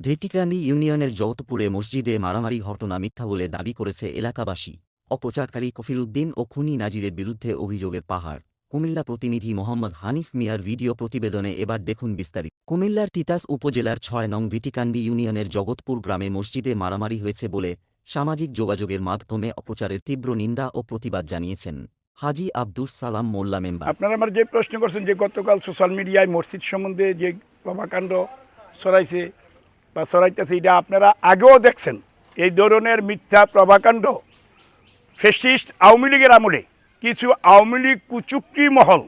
ধৃতিকান্দি ইউনিয়নের জগতপুরে মসজিদে মারামারি ঘটনা মিথ্যা বলে দাবি করেছে এলাকাবাসী। অপচারকারী কফিলউদ্দিন ও খুনি নাজিরের বিরুদ্ধে অভিযোগের পাহাড়। কুমিল্লা প্রতিনিধি মোহাম্মদ হানিফ মিয়ার ভিডিও প্রতিবেদনে এবার দেখুন বিস্তারিত। কুমিল্লার তিতাস উপজেলার ছয় নং ভিটিকান্দি ইউনিয়নের জগৎপুর গ্রামে মসজিদে মারামারি হয়েছে বলে সামাজিক যোগাযোগের মাধ্যমে অপচারের তীব্র নিন্দা ও প্রতিবাদ জানিয়েছেন। হাজি আব্দুস সালাম মোল্লা মেম্বার। আপনারা আমার যে প্রশ্ন করছেন যে গতকাল সোশ্যাল মিডিয়ায় মসজিদ সম্বন্ধে যে কর্মকাণ্ড ছড়াইছে বা ছড়াইতেছে, এটা আপনারা আগেও দেখছেন। এই ধরনের মিথ্যা প্রভাকাণ্ড ফেসিস্ট আওয়ামী লীগের আমলে, কিছু আওয়ামী লীগ কুচুক্তি মহল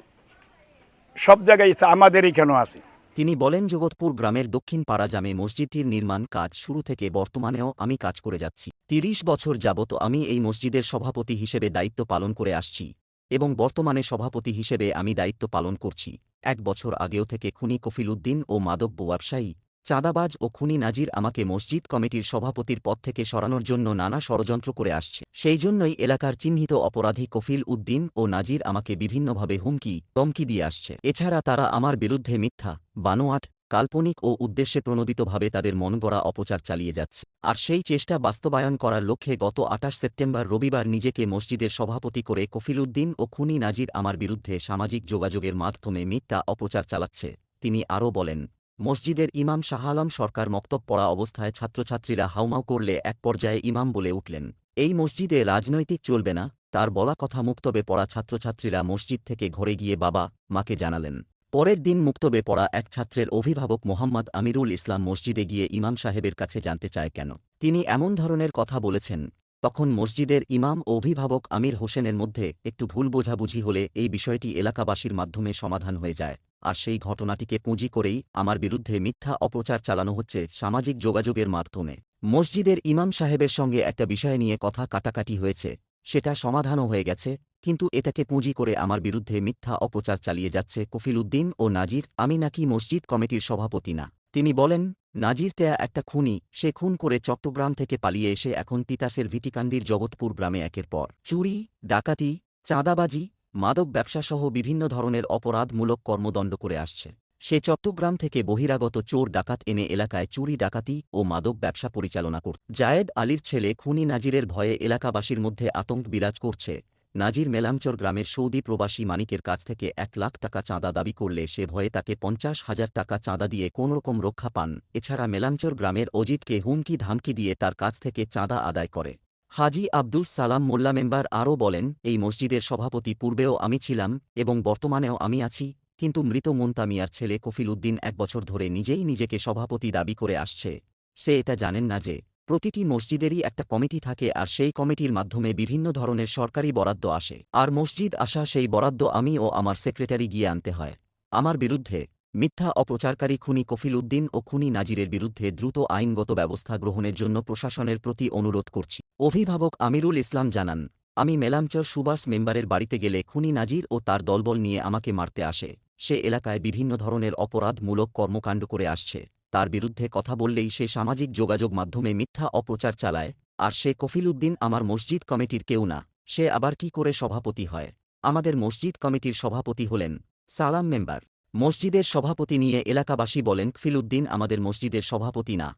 সব জায়গায় আমাদের এখানেও আছে। তিনি বলেন, জগৎপুর গ্রামের দক্ষিণ পাড়া জামে মসজিদটির নির্মাণ কাজ শুরু থেকে বর্তমানেও আমি কাজ করে যাচ্ছি। তিরিশ বছর যাবত আমি এই মসজিদের সভাপতি হিসেবে দায়িত্ব পালন করে আসছি এবং বর্তমানে সভাপতি হিসেবে আমি দায়িত্ব পালন করছি। এক বছর আগেও থেকে খুনি কফিল উদ্দিন ও মাদক ব্যবসায়ী চাঁদাবাজ ও খুনি নাজির আমাকে মসজিদ কমিটির সভাপতির পদ থেকে সরানোর জন্য নানা ষড়যন্ত্র করে আসছে। সেই জন্যই এলাকার চিহ্নিত অপরাধী কফিল উদ্দিন ও নাজির আমাকে বিভিন্নভাবে হুমকি টমকি দিয়ে আসছে। এছাড়া তারা আমার বিরুদ্ধে মিথ্যা, বানোয়াট, কাল্পনিক ও উদ্দেশ্যে প্রণোদিতভাবে তাদের মন গড়া অপচার চালিয়ে যাচ্ছে। আর সেই চেষ্টা বাস্তবায়ন করার লক্ষ্যে গত আঠাশ সেপ্টেম্বর রবিবার নিজেকে মসজিদের সভাপতি করে কফিলউদ্দিন ও খুনি নাজির আমার বিরুদ্ধে সামাজিক যোগাযোগের মাধ্যমে মিথ্যা অপচার চালাচ্ছে। তিনি আরও বলেন মসজিদের ইমাম শাহ আলম সরকার মক্তব পড়া অবস্থায় ছাত্রছাত্রীরা হাউমাউ করলে এক পর্যায়ে ইমাম বলে উঠলেন। এই মসজিদে রাজনৈতিক চলবে না? তার বলা কথা মুক্তবে পড়া ছাত্রছাত্রীরা মসজিদ থেকে ঘরে গিয়ে বাবা, মাকে জানালেন। পরের দিন মুক্তবে পড়া এক ছাত্রের অভিভাবক মোহাম্মদ আমিরুল ইসলাম মসজিদে গিয়ে ইমাম সাহেবের কাছে জানতে চায় কেন। তিনি এমন ধরনের কথা বলেছেন তখন মসজিদের ইমাম ও অভিভাবক আমির হোসেনের মধ্যে একটু ভুল বোঝাবুঝি হলে এই বিষয়টি এলাকাবাসীর মাধ্যমে সমাধান হয়ে যায়। আর সেই ঘটনাটিকে পুঁজি করেই আমার বিরুদ্ধে মিথ্যা অপচার চালানো হচ্ছে সামাজিক যোগাযোগের মাধ্যমে। মসজিদের ইমাম সাহেবের সঙ্গে একটা বিষয় নিয়ে কথা কাটাকাটি হয়েছে। সেটা সমাধানও হয়ে গেছে, কিন্তু এটাকে পুঁজি করে আমার বিরুদ্ধে মিথ্যা অপচার চালিয়ে যাচ্ছে কফিল উদ্দিন ও নাজির, আমি নাকি মসজিদ কমিটির সভাপতি না? তিনি বলেন নাজির তেয়া একটা খুনি, সে খুন করে চট্টগ্রাম থেকে পালিয়ে এসে এখন তিতাসের ভিটিকান্দির জগৎপুর গ্রামে একের পর। চুরি, ডাকাতি, চাঁদাবাজি, মাদক ব্যবসাসহ বিভিন্ন ধরনের অপরাধমূলক কর্মদণ্ড করে আসছে। সে চট্টগ্রাম থেকে বহিরাগত চোর ডাকাত এনে এলাকায় চুরি, ডাকাতি ও মাদক ব্যবসা পরিচালনা করত জায়েদ আলীর ছেলে খুনি নাজিরের ভয়ে এলাকাবাসীর মধ্যে আতঙ্ক বিরাজ করছে। নাজির মেলামচর গ্রামের সৌদি প্রবাসী মানিকের কাছ থেকে এক লাখ টাকা চাঁদা দাবি করলে সে ভয়ে তাকে পঞ্চাশ হাজার টাকা চাঁদা দিয়ে কোনোরকম রক্ষা পান। এছাড়া মেলামচর গ্রামের অজিতকে হুমকি ধামকি দিয়ে তার কাছ থেকে চাঁদা আদায় করে। হাজি আব্দুস সালাম মোল্লা মেম্বার আরও বলেন, এই মসজিদের সভাপতি পূর্বেও আমি ছিলাম এবং বর্তমানেও আমি আছি, কিন্তু মৃত মুন্তামিয়ার ছেলে কফিল উদ্দিন এক বছর ধরে নিজেই নিজেকে সভাপতি দাবি করে আসছে। সে এটা জানেন না যে প্রতিটি মসজিদেরই একটা কমিটি থাকে আর সেই কমিটির মাধ্যমে বিভিন্ন ধরনের সরকারি বরাদ্দ আসে। আর মসজিদ আসা সেই বরাদ্দ আমি ও আমার সেক্রেটারি গিয়ে আনতে হয়। আমার বিরুদ্ধে মিথ্যা অপচারকারী খুনি কফিল উদ্দিন ও খুনি নাজিরের বিরুদ্ধে দ্রুত আইনগত ব্যবস্থা গ্রহণের জন্য প্রশাসনের প্রতি অনুরোধ করছি। অভিভাবক আমিরুল ইসলাম জানান, আমি মেলামচর সুবাস মেম্বারের বাড়িতে গেলে খুনি নাজির ও তার দলবল নিয়ে আমাকে মারতে আসে। সে এলাকায় বিভিন্ন ধরনের অপরাধমূলক কর্মকাণ্ড করে আসছে। তার বিরুদ্ধে কথা বললেই সে সামাজিক যোগাযোগ মাধ্যমে মিথ্যা অপ্রচার চালায়, আর সে কফিল উদ্দিন আমার মসজিদ কমিটির কেউ না, সে আবার কি করে সভাপতি হয়? আমাদের মসজিদ কমিটির সভাপতি হলেন সালাম মেম্বার। মসজিদের সভাপতি নিয়ে এলাকাবাসী বলেন কফিল উদ্দিন আমাদের মসজিদের সভাপতি না।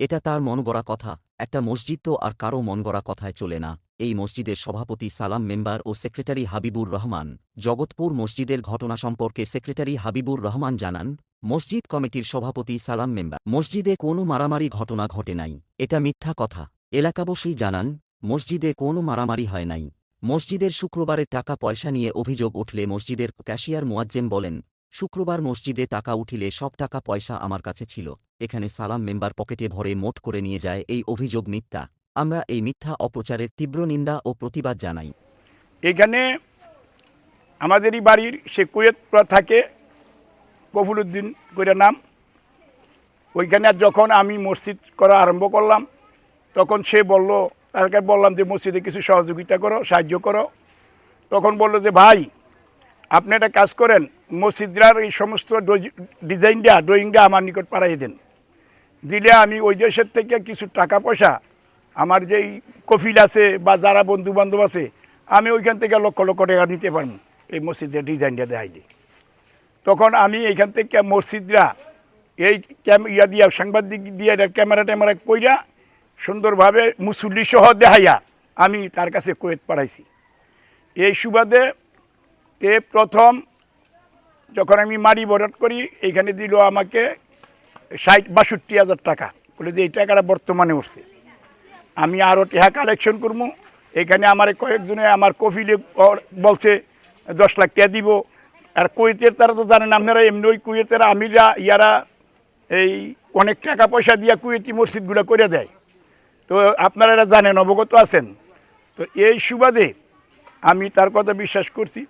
এটা তার মন গড়া কথা। একটা মসজিদ তো আর কারও মন গড়া কথায় চলে না। এই মসজিদের সভাপতি সালাম মেম্বার ও সেক্রেটারি হাবিবুর রহমান, জগৎপুর মসজিদের ঘটনা সম্পর্কে সেক্রেটারি হাবিবুর রহমান জানান, মসজিদ কমিটির সভাপতি সালাম মেম্বার, মসজিদে কোনো মারামারি ঘটনা ঘটে নাই। এটা মিথ্যা কথা। এলাকাবাসী জানান, মসজিদে কোনো মারামারি হয় নাই। মসজিদের শুক্রবারে টাকা পয়সা নিয়ে অভিযোগ উঠলে মসজিদের ক্যাশিয়ার মোয়াজ্জেম বলেন শুক্রবার মসজিদে টাকা উঠিলে সব টাকা পয়সা আমার কাছে ছিল। এখানে সালাম মেম্বার পকেটে ভরে মোট করে নিয়ে যায় এই অভিযোগ মিথ্যা। আমরা এই মিথ্যা অপচারের তীব্র নিন্দা ও প্রতিবাদ জানাই। এখানে আমাদেরই বাড়ির সে কুয়েতপুরা থাকে কফুলুদ্দিন করে নাম। ওইখানে যখন আমি মসজিদ করা আরম্ভ করলাম, তখন সে বলল, তাকে বললাম যে, মসজিদে কিছু সহযোগিতা করো, সাহায্য করো। তখন বলল যে, ভাই, আপনি একটা কাজ করেন মসজিদরার এই সমস্ত ডিজাইনটা, ড্রয়িংটা আমার নিকট পাঠাই দেন। দিলে আমি ওই দেশের থেকে কিছু টাকা পয়সা, আমার যেই কফিল আছে বা যারা বন্ধু বান্ধব আছে, আমি ওইখান থেকে লক্ষ লক্ষ টাকা নিতে পারব, এই মসজিদের ডিজাইনটা দেখাইলে তখন আমি এইখান থেকে মসজিদরা এই ইয়া দিয়া, সাংবাদিক দিয়ে ক্যামেরা ট্যামেরা কইরা সুন্দরভাবে মুসল্লি সহ দেখাইয়া আমি তার কাছে কোয়েত পাঠাইছি। এই সুবাদে এ প্রথম যখন আমি মারি বরাট করি, এইখানে দিল আমাকে ষাট বাষট্টি হাজার টাকা। বলে যে, এই টাকাটা বর্তমানে উঠছে। আমি আরও টেহা কালেকশন করব। এখানে আমার কয়েকজনে আমার কফিলে বলছে, দশ লাখ টাকা দিব। আর কুয়েতের তারা তো জানেন আপনারা, এমনি ওই কুয়েতের আমিরা, ইয়ারা এই অনেক টাকা পয়সা দিয়া কুয়েতি মসজিদগুলো করে দেয়। তো আপনারা জানেন, অবগত আছেন। তো এই সুবাদে আমি তার কথা বিশ্বাস করছি।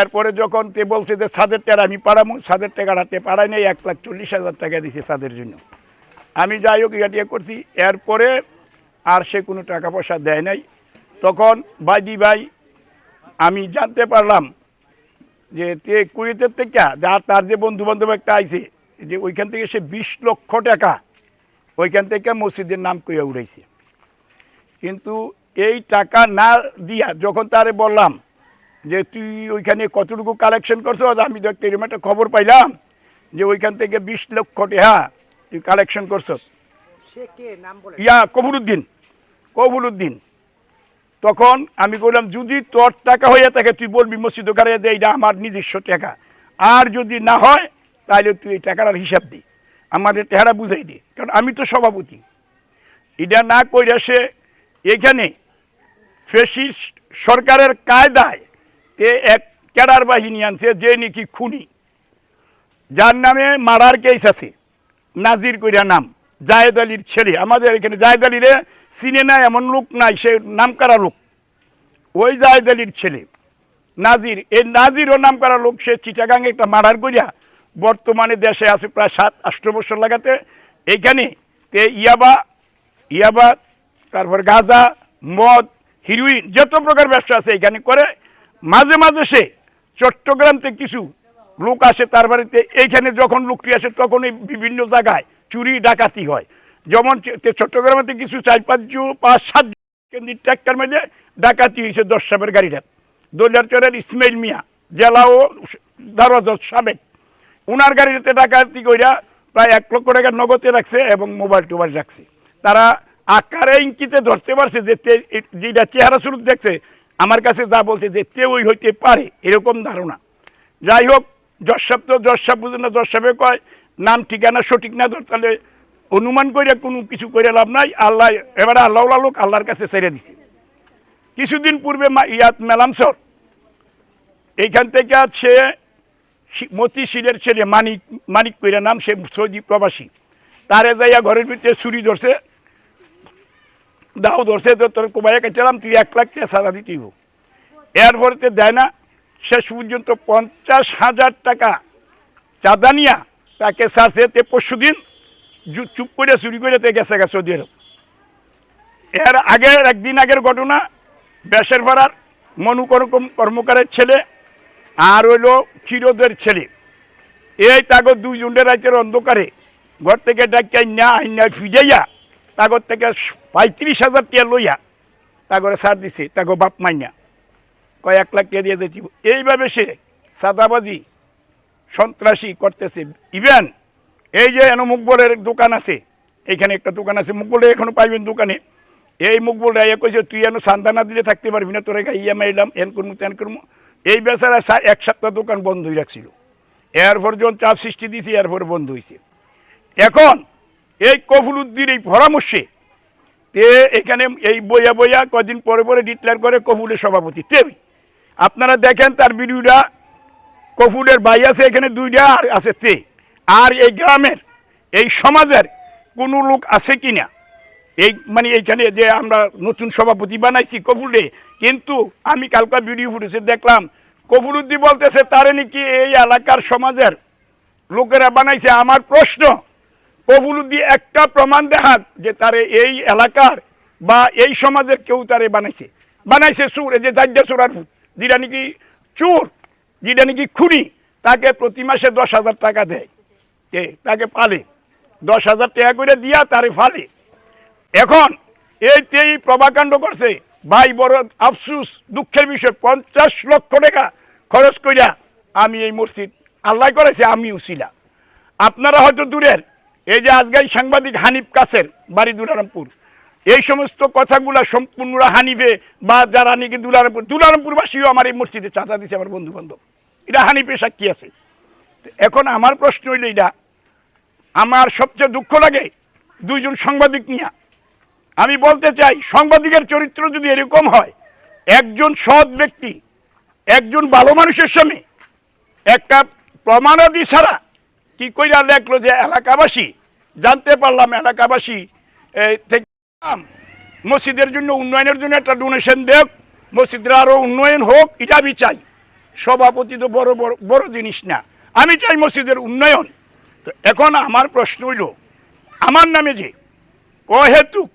এরপরে যখন তে বলছে যে সাদের টাকা আমি পাড়ামো, সাদের টাকা তে পাড়াই নাই, এক লাখ চল্লিশ হাজার টাকা দিছে সাদের জন্য। আমি যাই হোক ইয়াটিয়া করছি। এরপরে আর সে কোনো টাকা পয়সা দেয় নাই। তখন বাইদি ভাই, আমি জানতে পারলাম যে তে কুয়েতের থেকে যা তার যে বন্ধু বান্ধব একটা আইছে, যে ওইখান থেকে সে বিশ লক্ষ টাকা ওইখান থেকে মসজিদের নাম কইয়া উড়াইছে। কিন্তু এই টাকা না দিয়া যখন তারে বললাম যে তুই ওইখানে কতটুকু কালেকশন করছ? আমি তো একটা এরকম একটা খবর পাইলাম যে ওইখান থেকে বিশ লক্ষ টাকা তুই কালেকশন করছ। ইয়া কফুরুদ্দিন কফুরুদ্দিন তখন আমি বললাম যদি তোর টাকা হয়ে থাকে তুই বলবি মসজিদ কারে যে এটা আমার নিজস্ব টাকা। আর যদি না হয় তাহলে তুই এই টাকাটার হিসাব দি। আমাদের টাকাটা বুঝাই দি। কারণ আমি তো সভাপতি। এটা না কইরা সে এখানে ফেসিস্ট সরকারের কায়দায় তে এক ক্যাডার বাহিনী আনছে, যে নাকি খুনি। যার নামে মারার কেস আছে, নাজির কইরা নাম, জায়েদ আলীর ছেলে। আমাদের এখানে জায়েদ আলীরে চিনে না, এমন লোক নাই, সে নাম করা লোক। ওই জায়েদ আলীর ছেলে, নাজির। এই নাজিরও নাম করা লোক, সে চিটাগাঙ্গে একটা মার্ডার করিয়া বর্তমানে দেশে আছে প্রায় সাত, আষ্ট বছর লাগাতে। এইখানে তে ইয়াবা ইয়াবা, তারপর গাঁজা, মদ, হিরোইন, যত প্রকার ব্যবসা আছে এখানে করে। মাঝে মাঝে সে চট্টগ্রাম থেকে কিছু লোক আসে তার বাড়িতে। এইখানে যখন লোকটি আসে তখন এই বিভিন্ন জায়গায় চুরি, ডাকাতি হয়। যেমন চট্টগ্রামেতে কিছু চার পাঁচ পাঁচ, সাত কেন্দ্রিক ট্র্যাক্টর মেলে ডাকাতি হয়েছে দশ সাবের গাড়িটা। দোলারচরের ইসমাইল মিয়া, জেলা ও দারোয়াজ সাবেক। উনার গাড়িতে ডাকাতি কইরা প্রায় এক লক্ষ টাকা নগদে রাখছে এবং মোবাইল টোবাইল রাখছে। তারা আকারে ইঙ্কিতে ধরতে পারছে যে যেটা চেহারা স্বরূপ দেখছে আমার কাছে যা বলছে যে তে ওই হইতে পারে, এরকম ধারণা। যাই হোক যশাব তো যশাব বুঝে না যশাবে কয়, নাম, ঠিকানা সঠিক না ধর, তাহলে অনুমান করে কোনো কিছু করে লাভ নাই, আল্লাহ, এবারে আল্লাহ লোক আল্লাহর কাছে ছেড়ে দিছে। কিছুদিন পূর্বে ইয়াত মেলামসর, এইখান থেকে সে শি- মতিশিলের ছেলে মানিক মানিক কইরা নাম, সে সৌদি প্রবাসী। তারে যাইয়া ঘরের ভিতরে ছুরি ধরছে দাও ধরছে তোর কোবাইয়া কেছিলাম তুই এক লাখ টাকা সাজা দিতেই হোক এরপরেতে দেয় না, শেষ পর্যন্ত পঞ্চাশ হাজার টাকা চাঁদা নিয়া তাকে সারছে, তে পরশু দিন চুপ করে চুরি করে তে গেছে গেছে সৌদি এর আগের, একদিন আগের ঘটনা বেসের পাড়ার মনু কর্মকারের ছেলে আর হইল ক্ষীরোদের ছেলে। এই তাগর দুইজনের রাতের অন্ধকারে ঘর থেকে ডাকিয়া না আইনা ফিজাইয়া তাগর থেকে পঁয়ত্রিশ হাজার টিয়া লইয়া তাগরে সার দিছে, তাগো বাপ মাইনা কয়েক লাখ টাকা দিয়ে যেতে এইভাবে সে সাদাবাজি সন্ত্রাসী করতেছে। ইভেন এই যে এন মুকবলের দোকান আছে এখানে একটা দোকান আছে মুকবলে এখনও পাইবেন দোকানে। এই মুকবল রাইয়া কইছে, তুই এন সান্দা না দিলে থাকতে পারবি না, তোর ইএমআই এলাম এন করব তেন করব এই বেচারা এক সপ্তাহ দোকান বন্ধ হয়ে রাখছিল। এরপর যখন চাপ সৃষ্টি দিয়েছে এরপর বন্ধ হয়েছে এখন এই কফুলুদ্দির এই পরামর্শে তে এখানে এই বইয়া বইয়া কদিন পরে পরে ডিক্লেয়ার করে কফুলের সভাপতি, তে আপনারা দেখেন তার ভিডিওটা কফুলের ভাই আছে এখানে দুইটা আর আছে তে। আর এই গ্রামের, এই সমাজের কোনো লোক আছে কি না? এই মানে এইখানে যে আমরা নতুন সভাপতি বানাইছি কফুলে কিন্তু আমি কালকা ভিডিও ফুটেছে দেখলাম কফুলুদ্দি বলতেছে, তারে নাকি এই এলাকার সমাজের লোকেরা বানাইছে? আমার প্রশ্ন কফুলুদ্দি একটা প্রমাণ দেখাক যে তারে এই এলাকার বা এই সমাজের কেউ তারে বানাইছে। বানাইছে চুর, এই যে জাজ্জা চোরার ভূত। যেটা নাকি চোর, যেটা নাকি খুনি, তাকে প্রতি মাসে দশ হাজার টাকা দেয়। কে? তাকে পালে। দশ হাজার টাকা করে দিয়া তারে ফালে। এখন এই তেই প্রভাকাণ্ড করছে। ভাই, বড় আফসুস, দুঃখের বিষয়, পঞ্চাশ লক্ষ টাকা খরচ কইরা আমি এই মসজিদ আল্লাহ করেছে, আমিও ছিলাম। আপনারা হয়তো দূরের এই যে আজকাল সাংবাদিক হানিফ কাসের বাড়ি দুলারামপুর, এই সমস্ত কথাগুলা সম্পূর্ণ হানিফে বা যারা নাকি দুলারামপুর, দুলারামপুরবাসীও আমার এই মসজিদে চাঁদা দিছে আমার বন্ধু বান্ধব এটা হানিফে সাক্ষী আছে। এখন আমার প্রশ্ন হইল এটা আমার সবচেয়ে দুঃখ লাগে দুইজন সাংবাদিক নিয়ে। আমি বলতে চাই, সাংবাদিকের চরিত্র যদি এরকম হয়, একজন সৎ ব্যক্তি, একজন ভালো মানুষের সামনে একটা প্রমাণাদি ছাড়া কি কইরা লেখলো যে এলাকাবাসী? জানতে পারলাম এলাকাবাসী থেকে মসজিদের জন্য, উন্নয়নের জন্য একটা ডোনেশন দেব মসজিদের আরও উন্নয়ন হোক, এটা আমি চাই। সভাপতি তো বড় বড় বড় জিনিস না। আমি চাই মসজিদের উন্নয়ন। তো এখন আমার প্রশ্ন হইল, আমার নামে যে অহেতুক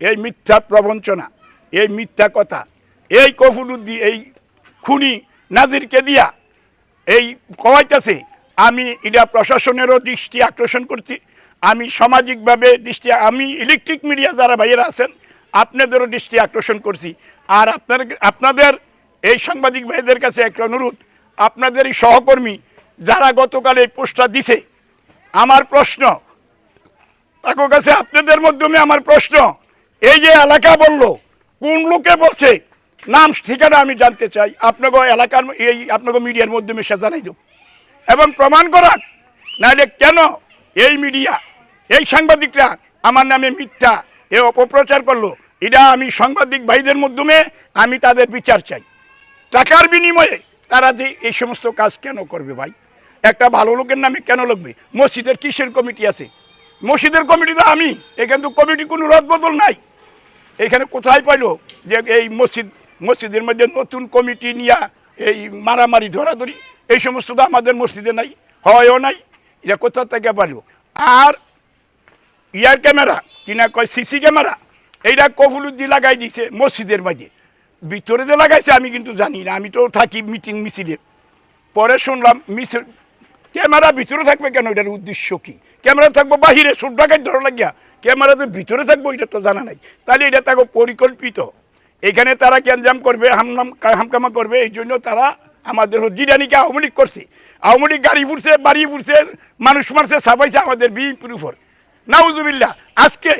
এই মিথ্যা প্রবঞ্চনা, এই মিথ্যা কথা, এই কফুলুদ্দি, এই খুনি নাজিরকে দিয়া এই কওয়াইতেছে আমি এটা প্রশাসনেরও দৃষ্টি আকর্ষণ করছি। আমি সামাজিকভাবে দৃষ্টি, আমি ইলেকট্রিক মিডিয়া যারা ভাইয়েরা আছেন, আপনাদেরও দৃষ্টি আকর্ষণ করছি। আর আপনার, আপনাদের, এই সাংবাদিক ভাইদের কাছে একটা অনুরোধ, আপনাদের এই সহকর্মী যারা গতকাল এই পোস্টটা দিছে, আমার প্রশ্ন, তাকে কাছে আপনাদের মাধ্যমে আমার প্রশ্ন, এই যে এলাকা বলল, কোন লোকে বলছে, নাম ঠিকানা আমি জানতে চাই, আপনাকে এলাকার, এই, আপনাকে মিডিয়ার মাধ্যমে সে জানাই দেব। এবং প্রমাণ করাক নাহলে কেন এই মিডিয়া, এই সাংবাদিকরা আমার নামে মিথ্যা, এ অপপ্রচার করল? এটা আমি সাংবাদিক ভাইদের মাধ্যমে আমি তাদের বিচার চাই। টাকার বিনিময়ে তারা যে এই সমস্ত কাজ কেন করবে ভাই? একটা ভালো লোকের নামে কেন লাগবে? মসজিদের কিসের কমিটি আছে? মসজিদের কমিটি তো আমি, এখানে তো কমিটি কোনো রদবদল নাই। এখানে কোথায় পাইলো যে এই মসজিদ, মসজিদের মধ্যে নতুন কমিটি নিয়া এই মারামারি, ধরাধরি, এই সমস্ত তো আমাদের মসজিদে নাই হয়ও নাই এটা কোথা থেকে পারল? আর ইয়ার ক্যামেরা কিনা কয়, সিসি ক্যামেরা এইটা কফুলুদ্দি লাগাই দিছে মসজিদের মাঝে। ভিতরে যে লাগাইছে, আমি কিন্তু জানি না, আমি তো থাকি মিটিং মিছিলে। পরে শুনলাম, মিছিল ক্যামেরা ভিতরে থাকবে কেন? এটার উদ্দেশ্য কি? ক্যামেরা থাকব বাহিরে সুট ডাকাই ধরা লাগিয়া। ক্যামেরা তো ভিতরে থাকব, এটা তো জানা নাই। তাহলে এটা থাকো পরিকল্পিত এখানে তারা গ্যাঞ্জাম করবে, হামনাম হামকামা করবে, এই জন্য তারা আমাদের জিরানিকে আওয়ামী লীগ করছে। আওয়ামী লীগ গাড়ি ফুটছে বাড়ি ফুটছে মানুষ মারছে সাবাইছে আমাদের বিএনপির উপর। নাউজুবিল্লাহ, আজকে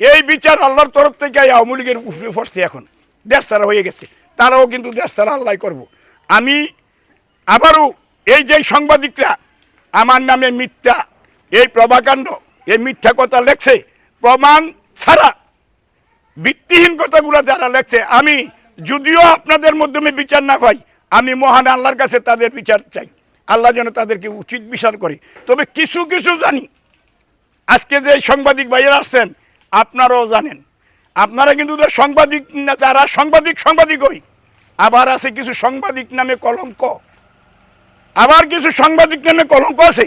এই বিচার আল্লাহর তরফ থেকে আওয়ামী লীগের উপরে পড়ছে এখন। দেশ ছাড়া হয়ে গেছে। তারাও কিন্তু দেশ ছাড়া আল্লাহ করব। আমি আবারও এই যে সাংবাদিকরা, আমার নামে মিথ্যা, এই প্রভাকাণ্ড এই মিথ্যা কথা লেখছে, প্রমাণ ছাড়া ভিত্তিহীন কথাগুলো যারা লেখছে, আমি যদিও আপনাদের মাধ্যমে বিচার না পাই, আমি মহান আল্লাহর কাছে তাদের বিচার চাই। আল্লাহ যেন তাদেরকে উচিত বিচার করে। তবে কিছু কিছু জানি। আজকে যে সাংবাদিক ভাইয়েরা আসছেন, আপনারাও জানেন। আপনারা কিন্তু সাংবাদিক না, যারা সাংবাদিক সাংবাদিক হই আবার আছে কিছু সাংবাদিক নামে কলঙ্ক। আবার কিছু সাংবাদিক নামে কলঙ্ক আছে।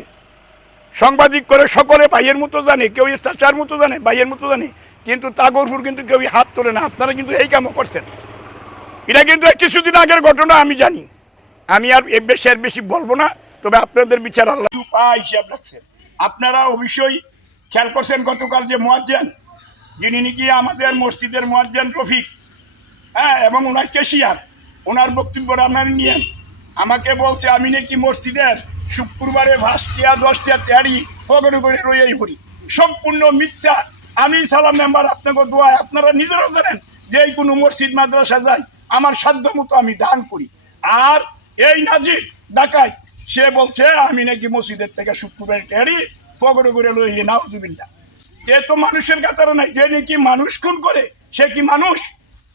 সাংবাদিক করে সকলে ভাইয়ের মতো জানে, কেউ চাচার মতো জানে, ভাইয়ের মতো জানে, কিন্তু তাগরপুর কিন্তু কেউ হাত তোলে না। আপনারা কিন্তু এই কামও করছেন। এটা কিন্তু কিছুদিন আগের ঘটনা, আমি জানি। আমি আর এর বেশি, আর বেশি বলব না, তবে আপনাদের বিচার আল্লাহ। হিসাব রাখছেন। আপনারা অবশ্যই খেয়াল করছেন গতকাল যে মোয়াজ্জেন, যিনি নাকি আমাদের মসজিদের মোয়াজ্জেন রফিক হ্যাঁ এবং ওনার কেশিয়ার ওনার বক্তব্যটা আপনার নিয়েন। আমাকে বলছে, আমি নাকি মসজিদের শুক্রবারে ভাসটিয়া দশটিয়া ট্যারি ফগরে করে রয়েই পড়ি। সম্পূর্ণ মিথ্যা। আমি সালাম মেম্বার, আপনাকে দোয়ায় আপনারা নিজেরাও জানেন যে কোনো মসজিদ, মাদ্রাসা যাই, আমার সাধ্য মতো আমি দান করি। আর এই নাজির ডাকাই, সে বলছে, আমি নাকি মসজিদের থেকে শুক্রবারে ট্যারি ফগরে করে লইয়ে নাউজুবিল্লা এ তো মানুষের কাতারে নাই, যে নাকি মানুষ খুন করে, সে কি মানুষ?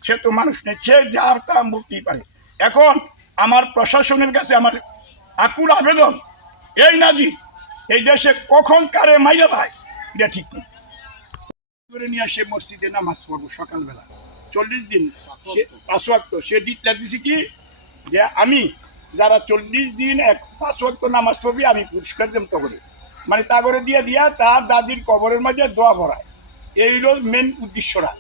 সে তো মানুষ নেই, সে যার তা মুক্তি পারে। এখন আমার প্রশাসনের কাছে আমার আকুল আবেদন। এই নাজি, এই দেশে কখন কারে মাইরা ভাই এটা ঠিক নেই। করে নিয়ে আসে মসজিদে নামাজ পড়ব সকালবেলা। চল্লিশ দিন পাঁচ ওয়াক্ত সে ডিক্লার দিছে কি যে আমি যারা চল্লিশ দিন এক পাঁচ নামাজ পড়বি, আমি পুরস্কার দেব তগরে। মানে তাগরে দিয়ে দিয়া তার দাদির কবরের মাঝে দোয়া ভরায়। এই হলো মেন উদ্দেশ্যরা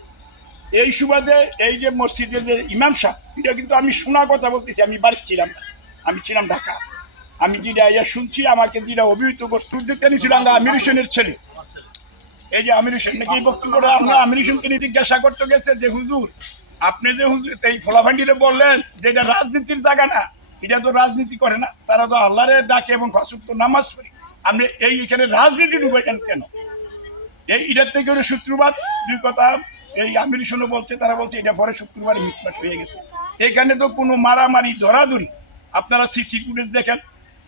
এই সুবাদে এই যে মসজিদের যে ইমাম সাহেব, এটা কিন্তু আমি শোনা কথা বলতেছি, আমি বাড়ি ছিলাম। আমি ছিলাম ঢাকা। আমি যেটা ইয়া শুনছি, আমাকে যেটা অভিহিত করতে ছিলাম আমির হোসেনের ছেলে। এই যে আমির হোসেন নাকি বক্তব্যটা আমরা আমির হোসেনকে জিজ্ঞাসা করতে গেছে যে, হুজুর, আপনি যে হুজুর, এই ফোলাফান্ডিরে বললেন যে এটা রাজনীতির জায়গা না, এটা তো রাজনীতি করে না, তারা তো আল্লাহরে ডাকে এবং ফাঁসুক তো নামাজ পড়ি। আপনি এই এখানে রাজনীতি ঢুকাইছেন কেন? এই এটার থেকে হলো শুক্রবার দুই কথা, এই আমির শুনে বলছে, তারা বলছে, এটা পরে শুক্রবার মিটমাট হয়ে গেছে। এখানে তো কোনো মারামারি ধরাধরি আপনারা সিসি ফুটেজ দেখেন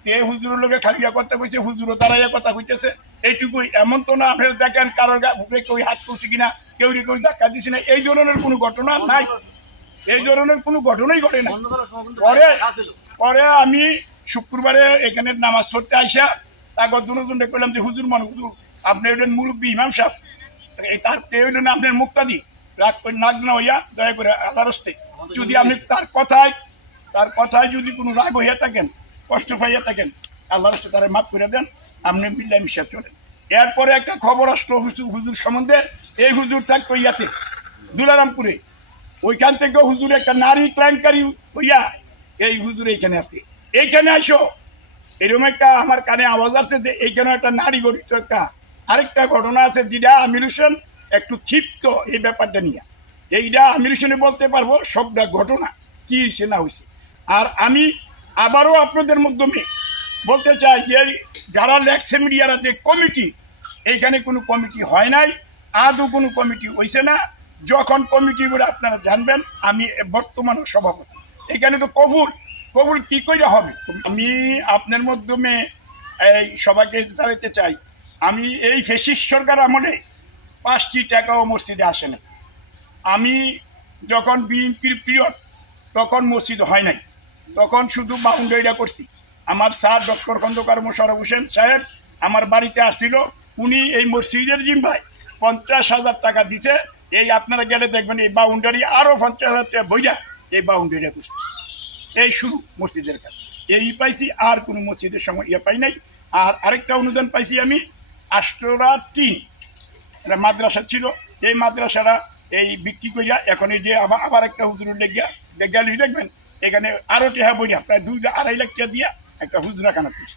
এই হুজুরের লোকে খালিয়া কথা কইছে হুজুরও দাঁড়াইয়া কথা কইতেছে। এইটুকুই এমন তো না আপনারা দেখেন কারোর উপরে কেউ হাত তুলছে কিনা কেউ কেউ ধাক্কা দিচ্ছে না এই ধরনের কোনো ঘটনা নাই। এই ধরনের কোনো ঘটনাই ঘটে না পরে পরে আমি শুক্রবারে এখানে নামাজ পড়তে আইসা তারপর দুজন করলাম যে হুজুর মান হুজুর আপনি হইলেন মুরব্বী ইমাম সাহেব। এই তার তে হইলেন আপনার মুক্তাদি। রাগ করে নাগ না হইয়া দয়া করে আল্লাহ রস্তে যদি আপনি তার কথায় তার কথায় যদি কোনো রাগ হইয়া থাকেন কষ্ট পাইয়া থাকেন। আল্লাহ রস্তে তারা মাফ করে দেন। আপনি মিল্লা মিশা চলেন এরপরে একটা খবর আসলো হুজুর সম্বন্ধে। এই হুজুর থাকতো ইয়াতে, দুলারামপুরে। ওইখান থেকে হুজুর একটা নারী ক্লাঙ্কারী হইয়া এই হুজুর এইখানে আসছে এইখানে আসো। এরকম একটা আমার কানে আওয়াজ আসছে যে এইখানে একটা নারী গঠিত একটা আরেকটা ঘটনা আছে যেটা আমির হোসেন একটু ক্ষিপ্ত এই ব্যাপারটা নিয়ে। এইটা আমির হোসেনে বলতে পারব, সবটা ঘটনা, কি হয়েছে না হয়েছে আর আমি আবারও আপনাদের মাধ্যমে বলতে চাই যে যারা লেখছে মিডিয়ারা যে কমিটি, এইখানে কোনো কমিটি হয় নাই, আদৌ কোনো কমিটি হয়েছে না। যখন কমিটি বলে আপনারা জানবেন, আমি বর্তমান সভাপতি। এখানে তো কবুল। কবুল কি করে হবে? আমি আপনার মাধ্যমে এই সবাইকে জানাতে চাই। আমি এই ফেসিস সরকার আমলে পাঁচটি টাকাও মসজিদে আসে না আমি যখন বিএনপির পিরিয়ড, তখন মসজিদ হয় নাই। তখন শুধু বাউন্ডারিটা করছি। আমার স্যার ডক্টর খন্দকার মোশারফ হোসেন সাহেব আমার বাড়িতে আসছিল, উনি এই মসজিদের জিম্বায় পঞ্চাশ হাজার টাকা দিছে। এই আপনারা গেলে দেখবেন এই বাউন্ডারি আরও পঞ্চাশ হাজার টাকা বইয়া এই বাউন্ডারিটা করছে। এই শুরু মসজিদের কাজ। এই পাইছি, আর কোনো মসজিদের সময় ইয়ে পাই নাই। আর আরেকটা অনুদান পাইছি আমি আষ্টরা তিন এটা মাদ্রাসা ছিল। এই মাদ্রাসাটা এই বিক্রি করিয়া এখন এই যে আবার আবার একটা হুজুরের লেগিয়া গেলি দেখবেন এখানে আরও টেহা বইয়া প্রায় দুই আড়াই লাখ টাকা দিয়া একটা হুজরাখানা করছে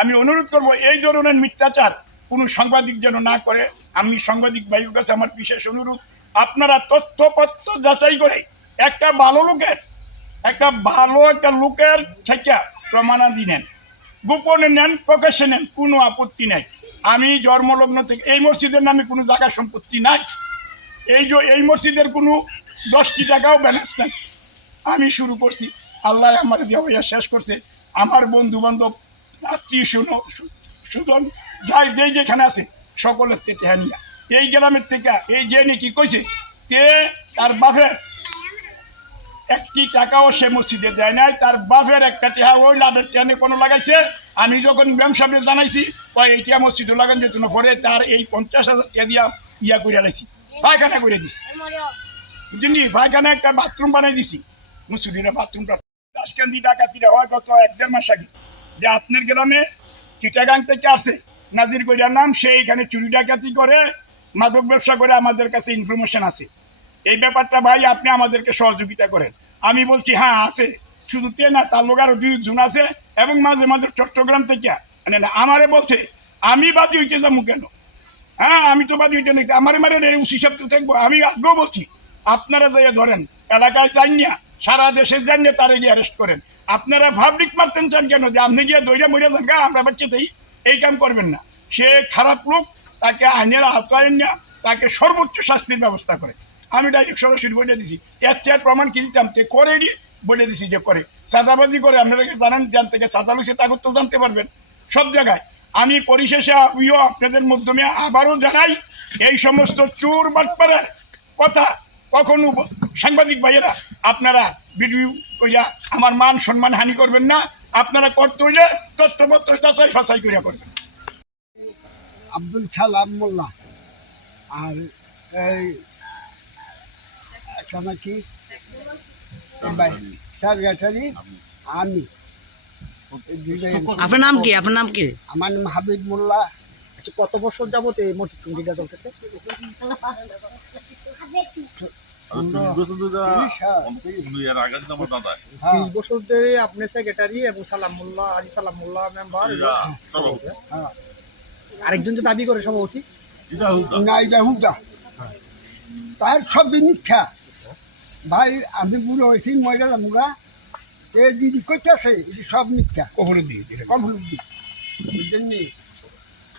আমি অনুরোধ করব, এই ধরনের মিথ্যাচার কোনো সাংবাদিক যেন না করে। আমি সাংবাদিক ভাইয়ের কাছে আমার বিশেষ অনুরোধ, আপনারা তথ্যপত্র যাচাই করে একটা ভালো লোকের, একটা ভালো একটা লোকের থেকে প্রমাণাদি নেন। গোপনে নেন, প্রকাশ্যে নেন, কোনো আপত্তি নাই। আমি জন্মলগ্ন থেকে, এই মসজিদের নামে কোনো জায়গা সম্পত্তি নাই। এই যে, এই মসজিদের কোনো দশটি টাকাও ব্যালেন্স নাই। আমি শুরু করছি। আল্লাহ আমার দেওয়া শেষ করতে আমার বন্ধু বান্ধব আত্মীয় শুনো সুজন যাই, যেই যেখানে আছে, সকলের থেকে নিয়া। এই গ্রামের থেকে, এই যে নাকি কইছে, তে তার বাপের একটি টাকাও সে মসজিদে দেয় নাই। তার বাপের একটা টেহা ওই লাভের টেনে কোনো লাগাইছে। আমি যখন ইমাম সাহেব জানাইছি, কয় এইটা মসজিদে লাগান যেত না পরে তার এই পঞ্চাশ হাজার টাকা দিয়া ইয়া করে লাইছি। পায়খানা করে দিছি। বুঝলি পায়খানা একটা বাথরুম বানাই দিছি। মুসলিমের বাথরুমটা। দাসকান্দি ডাকাতিরা হয় গত এক দেড় মাস আগে। যে আপনার গ্রামে চিটাগাং থেকে আসে নাজির কইরার নাম, সে এখানে চুরি ডাকাতি করে, মাদক ব্যবসা করে আমাদের কাছে ইনফরমেশন আছে। এই ব্যাপারটা ভাই আপনি আমাদেরকে সহযোগিতা করেন। আমি বলছি হ্যাঁ আছে। শুধু তে না, তার লোক আরও দুই আছে এবং মাঝে মাঝে চট্টগ্রাম থেকে মানে না, আমারে বলছে, আমি বাদী হইতে যাব কেন? হ্যাঁ আমি তো বাদী হইতে নাকি আমার মারে উসি সব থাকব। আমি আজকেও বলছি, আপনারা যাইয়া ধরেন, এলাকায় চান না। সারা দেশে যান না তারা গিয়ে অ্যারেস্ট করেন। আপনারা ভাবলিক মারতেন চান কেন? যে আপনি গিয়ে দৈরা মরিয়া থাকা, আমরা বাচ্চাতেই এই কাম করবেন না। সে খারাপ লোক, তাকে আইনের আওতায় না তাকে সর্বোচ্চ শাস্তির ব্যবস্থা করে। আমি ডাইরেক্ট সরাসরি বলে দিছি। এর চেয়ার প্রমাণ কি দিতাম তে করে বলে দিছি যে করে। চাঁদাবাজি করে আপনারা জানান জান থেকে চাঁদা লুসে তাকে তো জানতে পারবেন। সব জায়গায়। আমি পরিশেষে আপনাদের মাধ্যমে আবারও জানাই, এই সমস্ত চোর বাটপাড়ার কথা কখনো সাংবাদিক ভাইয়েরা আপনারা ভিডিও কইরা আমার মান সম্মান হানি করবেন না আপনারা করতে হইলে তথ্যপত্র যাচাই ফাঁসাই করিয়া করবেন। আব্দুল সালাম মোল্লা। আর এই একটা নাকি? সারগাছালি আমি। এই আপনার নাম কি? আপনার নাম কি? আমার নাম হাবিব মোল্লা। আচ্ছা কত বছর যাবত এই মসজিদ কমিটিটা চলতেছে? তিরিশ বছর ধরে আপনি সেক্রেটারি এবং সালাম আজি সালাম মোল্লা মেম্বার হ্যাঁ। আরেকজন যে দাবি করে সভাপতি? না এটা হুদা তার সব মিথ্যা। ভাই আমি বুড়ো হয়েছি মরে যাব গা এ দিদি করতেছে এটা সব মিথ্যা। কখনো দিয়ে দিলে কবর দি বুঝলেন নি?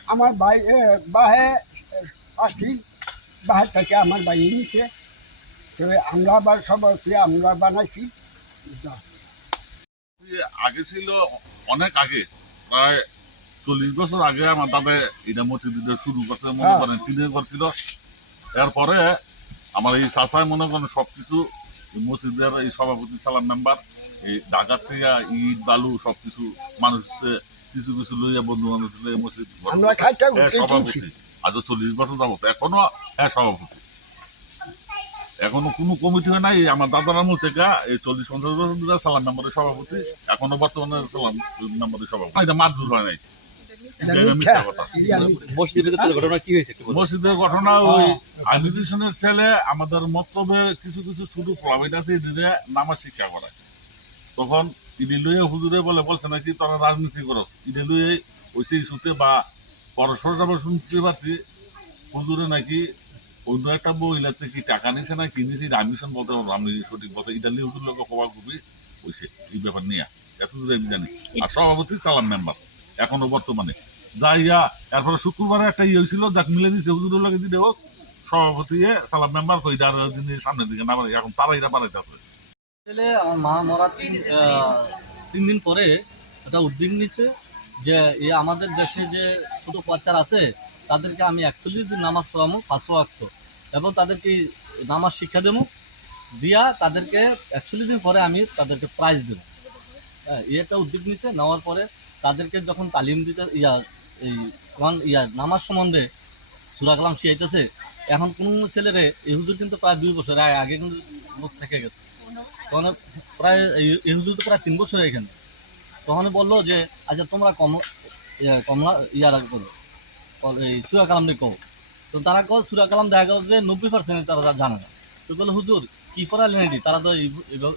আমার ভাই বাহে এ, আসি বাহের থেকে আমার ভাই নিচে তো আমরা আবার সভাপতি আমরা বানাইছি। আগে ছিল অনেক আগে প্রায় চল্লিশ বছর আগে আমার দাদা এটা মসজিদটা শুরু করছে মনে হ্যাঁ। করেন কিনে করছিল এরপরে আমার এই চাষায় মনে করেন সবকিছু এই মসজিদের এই সভাপতি সালাম মেম্বার এই ঢাকার থেকে ইট বালু সবকিছু মানুষ কিছু কিছু লইয়া বন্ধু বান্ধব মসজিদ সভাপতি। আজ চল্লিশ বছর যাবত। এখনও হ্যাঁ সভাপতি। এখনও কোনো কমিটি হয় নাই আমার দাদার আমল থেকে এই চল্লিশ পঞ্চাশ বছর ধরে সালাম মেম্বারের সভাপতি এখনও বর্তমানে সালাম মেম্বারের সভাপতি। এটা মারধর হয় নাই। মসজিদের ঘটনা কি হয়েছে একটু বলুন। মসজিদের ঘটনা ওই আইডিশনের ছেলে আমাদের মক্তবে কিছু কিছু ছোট প্রভাবিত আছে এদিকে নামাজ শিক্ষা করায়। তখন ইডি লুয়ে হুজুরে বলে বলছে নাকি তোরা রাজনীতি করস। ইডি লুয়ে ওই সেই সুতে বা পরস্পর শুনতে পারছি হুজুরে নাকি অন্য একটা কি টাকা নিছে না কি নিছে বলতে পারব আমি সঠিক ইটালি হুজুর লোক খুবই হয়েছে এই ব্যাপার নিয়ে। এত দূরে আমি জানি। আর সভাপতি সালাম মেম্বার এখনও বর্তমানে। যাইয়া এরপরে শুক্রবারে একটা ইয়ে হয়েছিল যাক মিলে দিছে হুজুরের লাগে দিতে হোক সভাপতি সালাম মেম্বার সামনের দিকে না এখন তারা এটা বাড়াইতেছে ছেলে আমার মা মরার তিন আহ, তিন দিন পরে একটা উদ্যোগ নিছে যে এই আমাদের দেশে যে ছোট বাচ্চারা আছে তাদেরকে আমি একচল্লিশ দিন নামাজ পড়াবো পাঁচশো আক্ত এবং তাদেরকে নামাজ শিক্ষা দেবো দিয়া তাদেরকে একচল্লিশ দিন পরে আমি তাদেরকে প্রাইজ দেবো। হ্যাঁ একটা উদ্যোগ নিছে নেওয়ার পরে তাদেরকে যখন তালিম দিতে ইয়া এই কোরআন ইয়া নামাজ সম্বন্ধে সুরা কালাম শিখাইতেছে এখন কোনো ছেলেরে এই হুজুর কিন্তু প্রায় দুই বছর আগে কিন্তু লোক থেকে গেছে। তখন প্রায় এই- হুজুর তো প্রায় তিন বছর এখানে। তখন বলল যে আচ্ছা তোমরা কম ইয়া, কমলা ইয়ারা করো। সুরা কালাম দিয়ে কো তো তারা কল সুরা কালাম দেখা গেল যে নব্বই পার্সেন্ট তারা জানে না। তো বলে হুজুর, কি পড়ালেন এটি তারা তো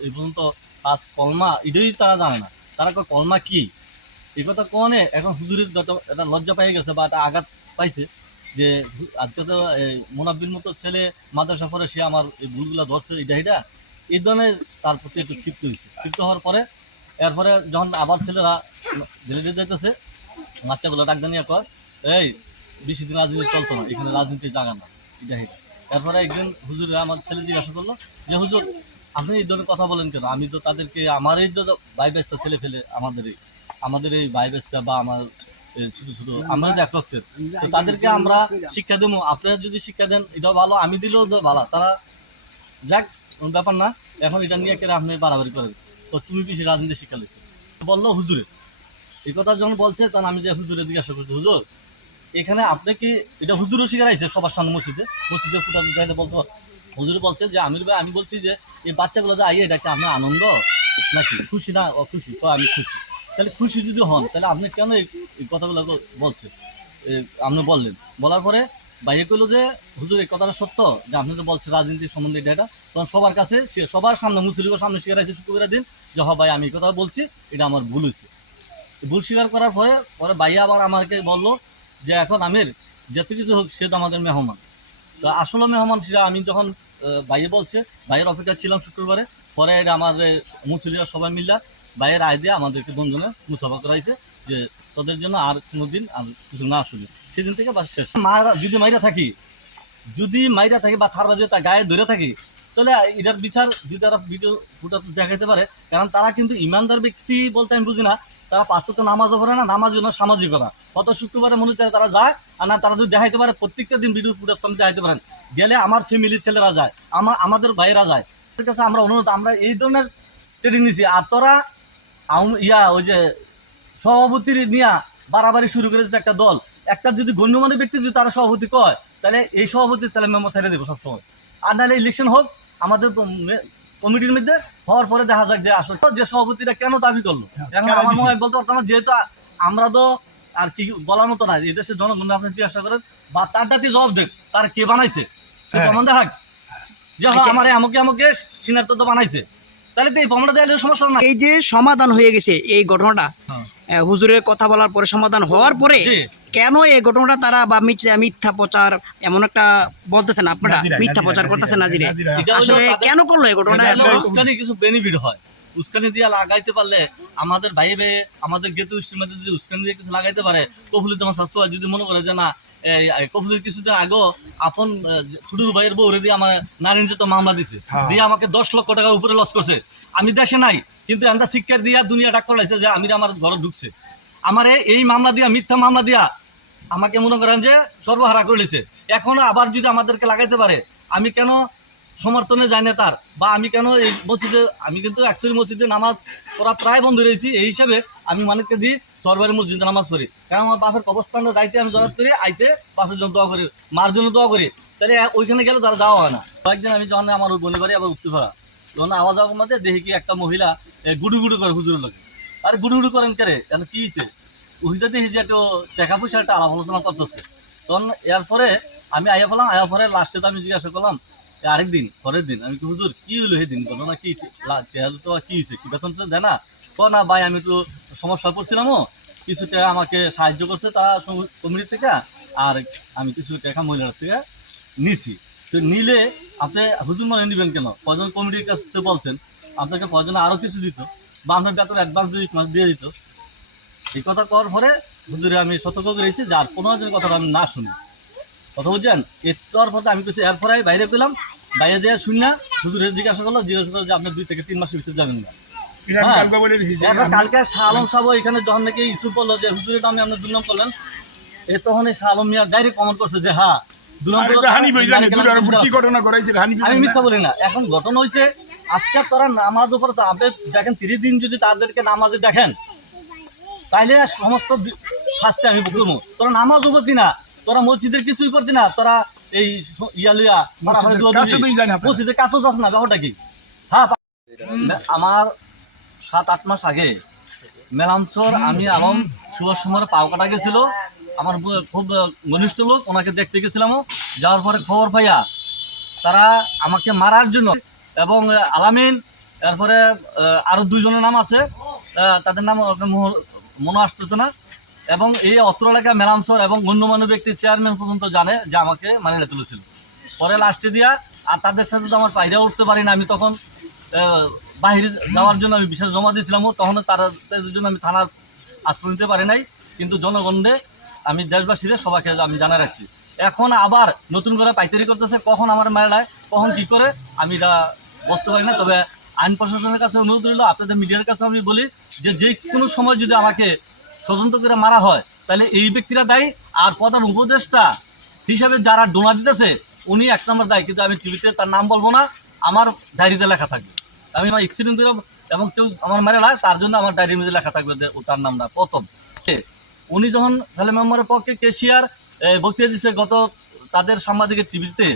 এই পর্যন্ত পাঁচ কলমা এটাই তারা জানে না। তারা কয়, কলমা কি? এই কথা কনে এখন হুজুরের একটা লজ্জা পেয়ে গেছে বা একটা আঘাত পাইছে যে আজকে তো মোনাব্বির মতো ছেলে মাদ্রাসা পরে সে আমার এই ভুলগুলো ধরছে এটা এটা এই ধরনের তার প্রতি একটু ক্ষিপ্ত হয়েছে ক্ষিপ্ত হওয়ার পরে, এরপরে যখন আবার ছেলেরা জেলে দিয়ে যাইতেছে, বাচ্চাগুলো ডাক জানিয়ে কয়, এই বেশি দিন রাজনীতি চলতো না, এখানে রাজনীতি জাগা না এটা এরপরে একদিন হুজুরে আমার ছেলে জিজ্ঞাসা করল যে, হুজুর, আপনি এই ধরনের কথা বলেন কেন? আমি তো তাদেরকে, আমার এই তো ভাই বেস্তা ছেলে ফেলে, আমাদের এই আমাদের এই ভাই বেস্তা বা আমার ছোট ছোট, আমরা এক রক্তের, তো তাদেরকে আমরা শিক্ষা দেবো। আপনারা যদি শিক্ষা দেন, এটাও ভালো, আমি দিলেও ভালো। তারা যাক ব্যাপার না, এখন এটা নিয়ে কেন আপনি বাড়াবাড়ি করেন? তো তুমি বেশি রাজনীতি শিক্ষা লিখছো বলল হুজুরে এই কথা যখন বলছে, তখন আমি যে হুজুরে জিজ্ঞাসা করছি, হুজুর এখানে আপনি কি, এটা হুজুরও শিখার আইছে সবার সামনে মসজিদে। মসজিদে ফুটা চাইতে বলতো হুজুরে বলছে যে, আমির ভাই, আমি বলছি যে, এই বাচ্চাগুলো যে আইয়ে, এটা কি আপনার আনন্দ? নাকি খুশি না খুশি তো আমি খুশি। তাহলে খুশি যদি হন, তাহলে আপনি কেন এই কথাগুলো বলছে? আপনি বললেন। বলার পরে ভাইয়ে কইলো যে, হুজুর, এই কথাটা সত্য যে আপনি যে বলছেন রাজনীতি সম্বন্ধে এটা এটা। তখন সবার কাছে সে, সবার সামনে মুসলিমের সামনে স্বীকার আছে শুক্রবার দিন যে হ ভাই, আমি এই কথা বলছি, এটা আমার ভুল হয়েছে ভুল স্বীকার করার পরে পরে ভাইয়া আবার আমাকে বলল যে এখন আমির, যত কিছু হোক, সে তো আমাদের মেহমান। তো আসলে মেহমান সেটা আমি যখন বাইরে বলছে, ভাইয়ের অপেক্ষা ছিলাম শুক্রবারে, পরে আমাদের মুসলিমরা সবাই মিল্লা ভাইয়ের আয় দিয়ে আমাদেরকে বন্ধনে মুসাফা করাইছে যে তোদের জন্য আর কোনো দিন আর কিছু না আসলে সেদিন থেকে বাস শেষ। মারা, যদি মাইরা থাকি, যদি মাইরা থাকি বা থারবা দিয়ে তার গায়ে ধরে থাকি, তাহলে এটার বিচার, যদি তারা ভিডিও ফুটা দেখাইতে পারে, কারণ তারা কিন্তু ইমানদার ব্যক্তি বলতে আমি বুঝি না তারা পাঁচটা তো নামাজও করে না, নামাজও না সামাজিকতা কত শুক্রবারে মনে হচ্ছে তারা যায়, আর না, তারা যদি দেখাইতে পারে, প্রত্যেকটা দিন ভিডিও ফুটার দেখাইতে পারেন। গেলে আমার ফ্যামিলির ছেলেরা যায় আমার আমাদের ভাইয়েরা যায়। তাদের কাছে আমরা অনুরোধ, আমরা এই ধরনের ট্রেনিং নিছি। আর তোরা ইয়া, ওই যে সভাপতির নিয়া বাড়াবাড়ি শুরু করেছে একটা দল। একটা যদি গণ্যমান্য ব্যক্তি যদি তারা সভাপতি কয়, তাহলে এই সভাপতি ছেলে মেম্বার ছেড়ে দেবো সবসময়। আর নাহলে ইলেকশন হোক, আমাদের কমিটির মধ্যে হওয়ার পরে দেখা যাক যে আসলে যে সভাপতিরা কেন দাবি করল। এখন আমার মনে হয় বলতে পারতাম যেহেতু আমরা তো আর কি বলার মতো না এই দেশের জনগণ আপনি জিজ্ঞাসা করেন বা তার দাতি জবাব দেখ তার কে বানাইছে? সে হ্যাঁ। প্রমাণ দেখাক। যে হ্যাঁ, আচ্ছা। আমার আমাকে আমাকে সিনার তো বানাইছে। তাহলে তো এই বোমাটা দেওয়ালে সমস্যা না। এই যে সমাধান হয়ে গেছে এই ঘটনাটা হ্যাঁ। হুজুরের কথা বলার পরে সমাধান হওয়ার পরে কেন এই ঘটনাটা তারা বা মিথ্যা মিথ্যা প্রচার এমন একটা বলতেছেন আপনারা? মিথ্যা প্রচার করতেছেন নাজিরে। আসলে কেন করল এই ঘটনাটা? কিছু বেনিফিট হয়। উস্কানি দিয়ে লাগাইতে পারলে আমাদের ভাই ভাই আমাদের গেতু ইস্টের যদি উস্কানি দিয়ে কিছু লাগাইতে পারে কফুলি তোমার স্বাস্থ্য যদি মনে করে যে না কফুলির কিছুদিন আগেও আপন ছোট ভাইয়ের বউরে দিয়ে আমার নারী নির্যাতন মামলা দিছে। দিয়ে আমাকে দশ লক্ষ টাকা উপরে লস করছে। আমি দেশে নাই কিন্তু আমরা শিক্ষা দিয়া দুনিয়া ডাক্তার লাইছে যে আমি আমার ঘরে ঢুকছে। আমারে এই মামলা দিয়া মিথ্যা মামলা দিয়া আমাকে মনে করেন যে সর্বহারা করে নিছে। এখনও আবার যদি আমাদেরকে লাগাইতে পারে আমি কেন সমর্থনে যায় না তার। বা আমি কেন এই মসজিদে আমি কিন্তু অ্যাকচুয়ালি মসজিদে নামাজ পড়া প্রায় বন্ধ রয়েছি। এই হিসাবে আমি মানুষকে দিই, সরবারি মসজিদে নামাজ পড়ি। কারণ আমার বাপের কবস্থানের দায়িত্বে আমি জবাব করি, আইতে বাপের জন্য দোয়া করি, মার জন্য দোয়া করি। তাহলে ওইখানে গেলে তারা যাওয়া হয় না। কয়েকদিন আমি যখন আমার ওই বাড়ি আবার উঠতে পারা, তখন আওয়াজ আওয়াজ মধ্যে দেখি কি একটা মহিলা গুডু গুডু করে হুজুরের লোকে আরে গুডু গুডু করেন কেরে কেন কি হয়েছে ওইটা দেখি যে একটু টাকা পয়সা একটা আলাপ আলোচনা করতেছে। তখন এরপরে আমি আয়া ফেলাম আয়া পরে লাস্টে তো আমি জিজ্ঞাসা করলাম "এ, আরেকদিন পরের দিন। আমি হুজুর কি হলো সেদিন? বলো না কি তো কি হয়েছে কি বেতন তো দেয় না? ক না ভাই আমি একটু সমস্যা পড়ছিলামও কিছু টাকা আমাকে সাহায্য করছে তারা কমিটি থেকে আর আমি কিছু টাকা মহিলার থেকে নিছি। তো নিলে আপনি হুজুর মানে নেবেন কেন? কজন কমিটির কাছ বলতেন আপনাকে কজন আরও কিছু দিত? বা আপনার বেতন অ্যাডভান্স দুই মাস দিয়ে দিত? এই কথা করার পরে হুজুরে আমি সতর্ক করেছি যে আর কোনো দিন কথাটা আমি না শুনি। কথা বুঝছেন এর পরে আমি কিছু এরপরে বাইরে পেলাম বাইরে যেয়ে শুনি না হুজুরে জিজ্ঞাসা করল জিজ্ঞাসা করল যে আপনি দুই থেকে তিন মাসের ভিতরে যাবেন না। হ্যাঁ। কালকে এরপর আলম সাহেব এখানে যখন নাকি ইস্যু করল যে হুজুরের নামে আপনি দুর্নাম করলেন এ তখন এই শাহ আলম মিয়া ডাইরেক্ট কমেন্ট করছে যে হ্যাঁ আমি মিথ্যা বলি না। এখন ঘটনা হয়েছে আজকে তোরা নামাজ উপর দেখেন তিরিশ দিন যদি তাদেরকে নামাজে দেখেন তাইলে সমস্ত ফার্স্টে আমি বলব তোরা নামাজ উপর না তোরা মসজিদের কিছুই করতি না তোরা এই ইয়া লিয়া মসজিদের কাছেও যাস না ব্যাপারটা কি? হ্যাঁ আমার সাত আট মাস আগে মেলামসর আমি আলম সুভাষ সময় পাও কাটা গেছিল। আমার খুব ঘনিষ্ঠ লোক ওনাকে দেখতে গেছিলাম। যাওয়ার পরে খবর পাইয়া তারা আমাকে মারার জন্য এবং আলামিন তারপরে আহ, আরও দুইজনের নাম আছে। তাদের নাম মনে আসতেছে না। এবং এই অত্র এলাকা মেলামসর এবং গণ্যমান্য ব্যক্তি চেয়ারম্যান পর্যন্ত জানে যে আমাকে মানিয়ে তুলেছিল পরে লাস্টে দিয়া, আর তাদের সাথে তো আমার পায়রা উঠতে পারি না, আমি তখন বাইরে যাওয়ার জন্য আমি বিশেষ জমা দিয়েছিলাম, তখন তাদের জন্য আমি থানার আশ্রয় নিতে পারি নাই। কিন্তু জনগণে আমি দেশবাসীরে সবাইকে আমি জানা রাখছি। এখন আবার নতুন করে পাইকারি করতেছে, কখন আমার মেলায় কখন কি করে, আমি এটা বুঝতে পারি না। তবে আইন প্রশাসনের কাছে অনুরোধ রইল, আপনাদের মিডিয়ার কাছে আমি বলি যে যে কোনো সময় যদি আমাকে ষড়যন্ত্র করে মারা হয়, তাহলে এই ব্যক্তিরা দায়ী আর প্রধান উপদেষ্টা হিসাবে যারা ডোনা দিতেছে, উনি এক নম্বর দায়ী। কিন্তু আমি টিভিতে তার নাম বলব না, আমার ডায়েরিতে লেখা থাকবে। আমি আমার এক্সিডেন্ট দিলাম এবং কেউ আমার মারে না, তার জন্য আমার ডায়েরির মধ্যে লেখা থাকবে তার নাম না। প্রথম উনি যখন তাহলে মেম্বারের পক্ষে কেসিয়ার বক্তৃতা দিচ্ছে গত তাদের সাংবাদিকের টিভিতে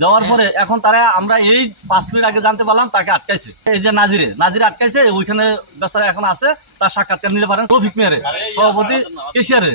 দেওয়ার পরে এখন তারা আমরা এই পাঁচ মিনিট আগে জানতে পারলাম তাকে আটকাইছে। এই যে নাজিরে নাজিরে আটকাইছে ওইখানে বেচারা এখন আছে তার সাক্ষাৎকার নিতে পারেন। রফিক মেয়ারে সভাপতি কেশিয়ারে